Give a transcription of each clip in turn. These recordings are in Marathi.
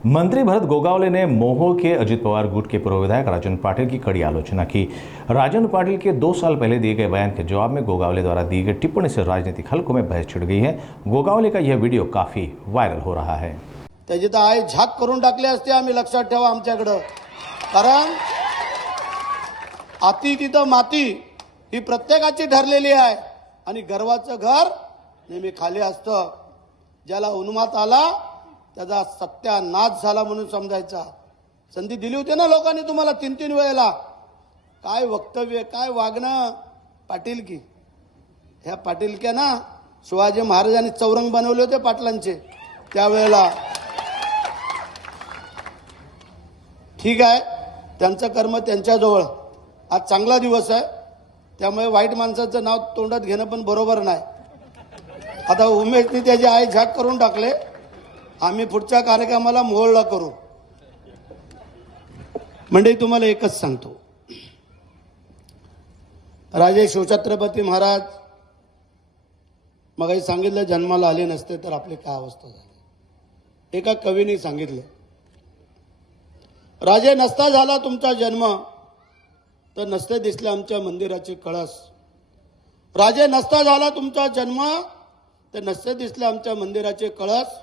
मंत्री भरत गोगावले ने मोहो के अजित पवार गुट के पूर्व विधायक राजन पाटिल की कड़ी आलोचना की। राजन पाटिल के 2 साल पहले दिए गए बयान के जवाब में गोगावले द्वारा दी गई टिप्पणी से राजनीतिक हलकों में बहस छिड़ गई है। गोगावले का यह वीडियो काफी वायरल हो रहा है। त्याची तर आई झाक करून टाकले असते आम्ही, लक्षात ठेवा आमच्याकडे। कारण आती तिथं माती ही प्रत्येकाची ठरलेली आहे आणि गर्वाचं घर नेहमी खाली असतं। ज्याला उन्माद आला त्याचा सत्यानाश झाला म्हणून समजायचा। संधी दिली होती ना लोकांनी तुम्हाला 3-3 वेळेला। काय वक्तव्य, काय वागणं पाटील की ह्या पाटीलक्या ना शिवाजी महाराजांनी चौरंग बनवले होते पाटलांचे त्यावेळेला। ठीक आहे, त्यांचं कर्म त्यांच्याजवळ। आज चांगला दिवस आहे, त्यामुळे वाईट माणसाचं नाव तोंडात घेणं पण बरोबर नाही। आता उमेशने त्याची आई झाक करून टाकले, आम्ही पुढच्या कार्यक्रमाला मोहळा करू। मंडळी, तुम्हाला एकच सांगतो, राजे शिवछत्रपती महाराज मगाही सांगितलं जन्माला आले नसते तर आपली काय अवस्था झाली। एका कवीने सांगितलं, राजे नसता झाला तुमचा जन्म तर नसते दिसले आमच्या मंदिराचे कळस। राजे नसता झाला तुमचा जन्म तर नसते दिसले आमच्या मंदिराचे कळस।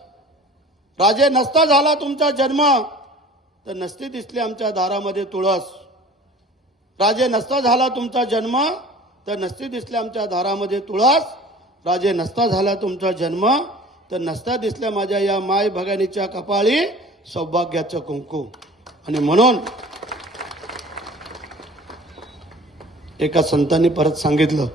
राजे नसता झाला तुमचा जन्म तर नसते दिसले आमच्या दारामध्ये तुळस। राजे नसता झाला तुमचा जन्म तर नसते दिसले आमच्या दारामध्ये तुळस। राजे नसता झाला तुमचा जन्म तर नसता दिसल्या माझ्या या माय भगिनीच्या कपाळी सौभाग्याचं कुंकू। आणि म्हणून एका संतांनी परत सांगितलं,